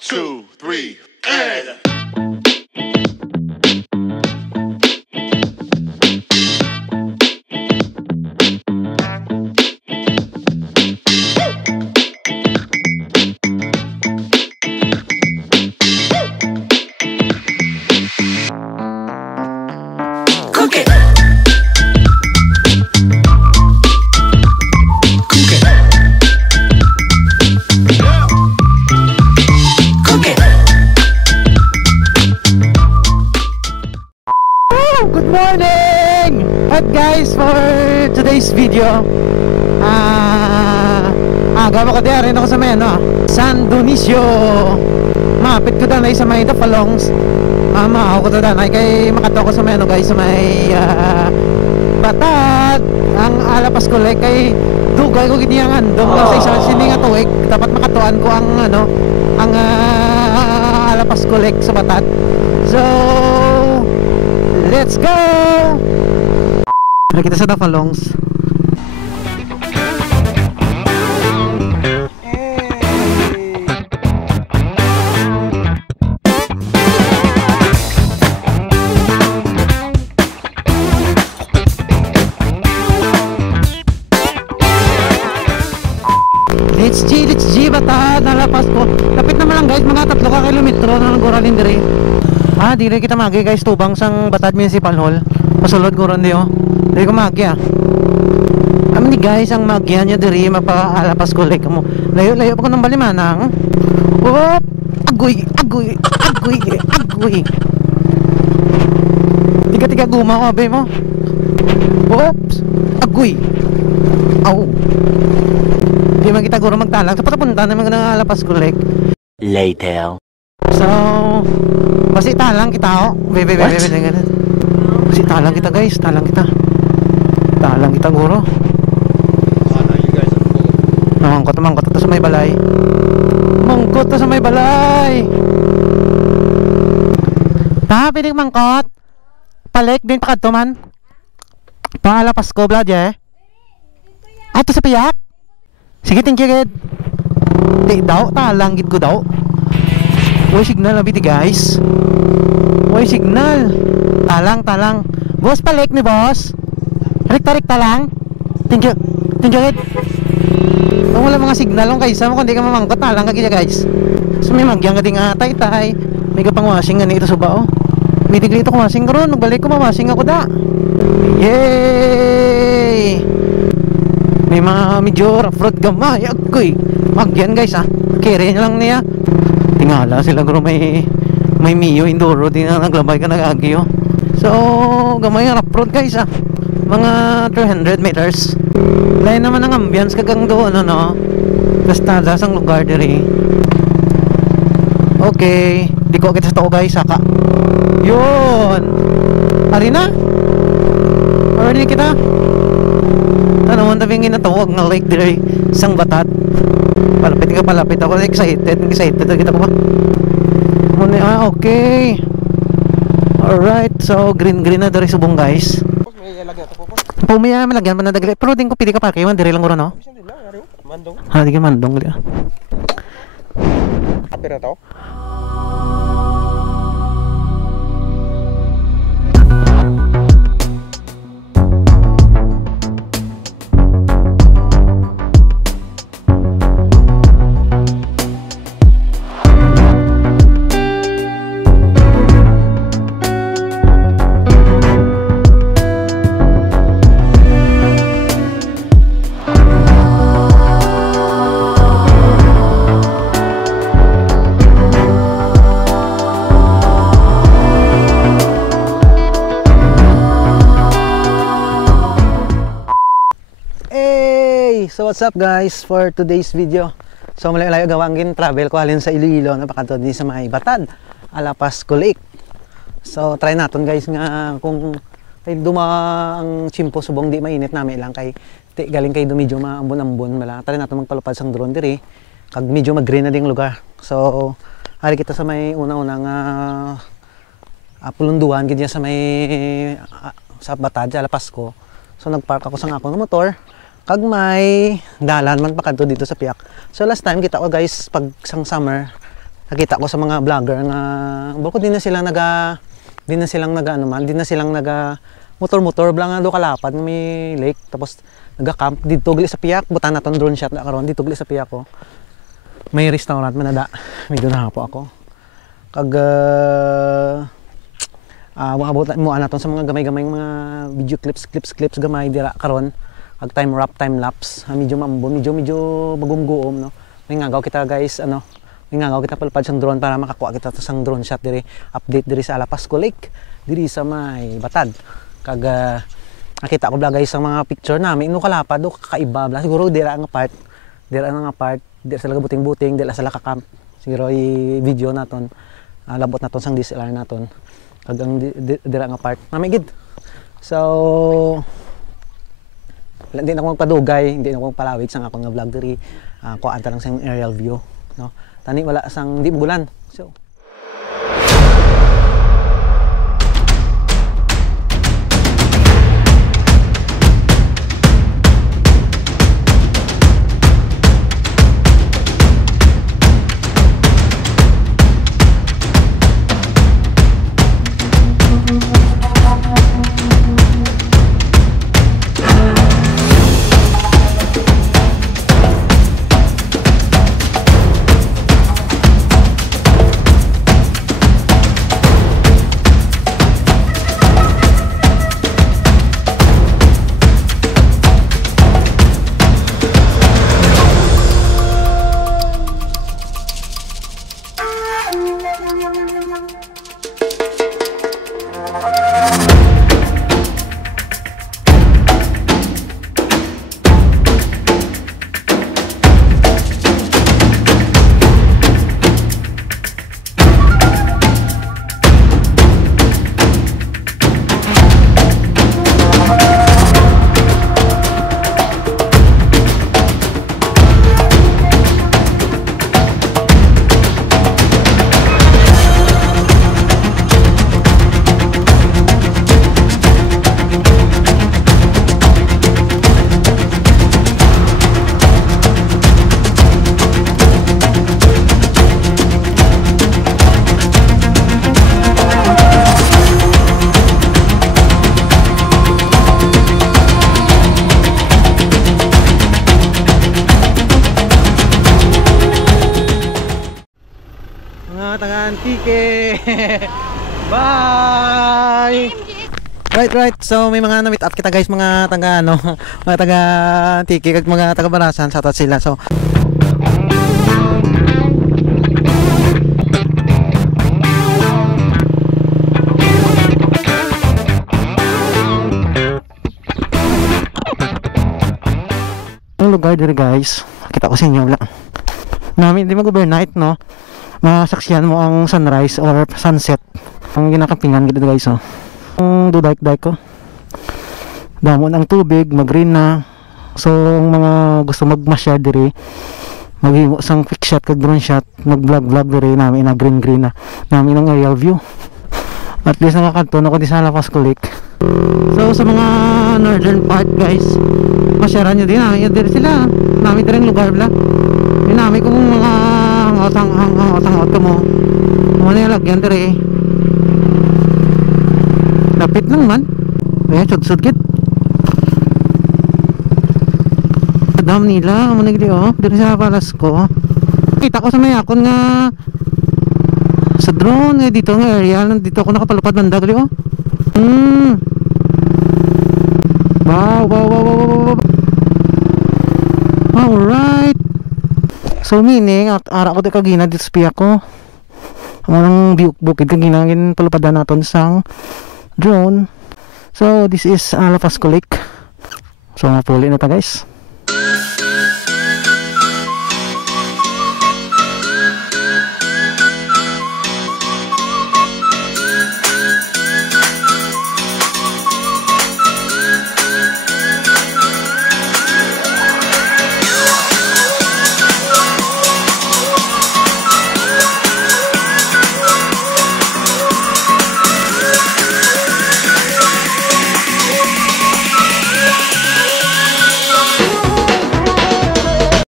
2, 3, and... Good morning! At guys, for today's video, gama ko diyan rin ako sa may San Dionisio. Mapit ko danay sa may Dapalongs. Ako ko danay kay makato ko sa may guys, sa may Batad. Ang alapas ko like kay dugay ko gini ang andong sa isang sining nga tuig. Dapat makatuan ko ang ang alapas ko like sa Batad. So let's go! Kita sa Dapalongs. Let's G bata nalapas ko. Lapit naman lang guys, mga 3 ka kilometro na naguralin dire. Dire kita magi guys, tubang sang Batad Municipal Hall. Pasulod ko ron di Diri ko magi Amin di guys, ang magya niya diri mapa-alapas ko like mo. Layo-layo pa ko ng balimanang. Wop! Agoy! Tiga-tiga guma ko, abe mo. Oops! Agoy! Aw! Di man kita guro magtalang. Sa patapunta naman ko ng alapas ko like. Later. So, basi talang kita bebe ganun. Basi talang kita guys, talang kita guro. Mangkot to sa may balay. Pinig mangkot. Palik din pakadto man. Paalapas ko blad to sa piyak. Sige, thank you gid. Di daw talang gid ko daw. Way signal abiti guys. Way signal. Talang. Boss palik ni boss. Tarik talang. Thank you gid. Kung wala mga signal kung kaysa mo, kung di ka mamangkot, talang ka gina guys. So may magyang ka ding tay. May kapang washing nga ito suba May tigli ito kung washing ko ron. Nagbalik ko mawashing ako da. Yay! May mga medyo rough road gamay. Agoy. Magyan guys Kere nyo lang niya. Tingala sila guro may Mio Enduro din na naglabay ka nag-agyo. So gamay nga rough road guys Mga 300 meters. Lain naman ang ambience kagang doon Bastada sang lugar diri. Okay, di ko kita sa tao guys saka. Yun. Ari na? Already kita. Man tabing ginatawag nga lake diri sang Batad. Palapit ako excited kita ko ba? Okay. Alright, so green na diri subong guys. May lagyan pa na dagli. Pero din ko pili ka pa kayo diri lang guro Mandong. Di ka mandong gali Apira to? So what's up guys for today's video. So malayo gawangin travel ko halin sa Iloilo napakadto din sa may Batad Alapas Lake. So try naton guys nga kung kay duma ang chimpo subong di mainit nami lang kay galing kay medyo maambon-ambon mala. Try naton magpalupad sang drone diri kag medyo mag-green na ding lugar. So hari kita sa may una-unang pulunduan gid sa may sa Batad Alapas ko. So nagpark ako sa akong motor. Kag may dalan man pa kadto dito sa Piak. So last time kita ko guys pag sang summer nakita ko sa mga vlogger nga bako di na silang naga motor-motor blang nga do kalapad may lake tapos naga-camp dito gali sa piyak butan naton drone shot na karon dito gali sa piyak ko. May restaurant manada. May doon na po ako. Kag maabot mo anaton sa mga gamay-gamay mga video clips gamay dira karon. Kag time lapse. Medyo mambo, medyo bagum-guom no. May ngagaw kita guys may ngagaw kita palpad sang drone para makakuha kita sang drone shot diri update diri sa Alapasco Lake diri sa may Batad. Kag nakita ko bla guys ang mga picture namin no kalapad do kakaiba bla siguro dira nga part dira sila buting-buting dira sila ka-camp siguro i-video naton labot naton sang DSLR naton kag ang dira nga part namigid so hindi na ako magpadugay hindi na ako magpalawig sang akong nga vlog diri kuhaan ta lang sang aerial view no tani wala sang di bulan so Antique. Bye. Right. So may mga na-meet up kita guys, mga taga mga taga Antique at mga taga Barasan, sa sila. So ang lugar diri guys, kita ko sa inyo lang. Namin di mag-overnight no. Masaksiyan mo ang sunrise or sunset ang ginakapingan gito guys ang dudaik-daik ko damon ang tubig mag-green na so ang mga gusto magmasya diri maghimo sang quick shot kag drone shot mag-vlog diri namin na green na namin ang aerial view at least nakakadto na ko di sa Alapasco Lake. So sa mga northern part guys masyaran nyo din namin diri sila namin diri ang lugar bla namin kung mga hangout ka mo ano yung lagyan dere lapit lang man ayan sud kit dam nila mo nagdi dere sa Palasco kita ko sa mayakon nga sa drone dito nga area dito ako nakapalupad banda gali wow alright. So meaning at ara ko kagina dito sa piyak ko ang bukid kagina palupadan naton sang drone. So this is Alapasco Lake. So mapuli na ta guys.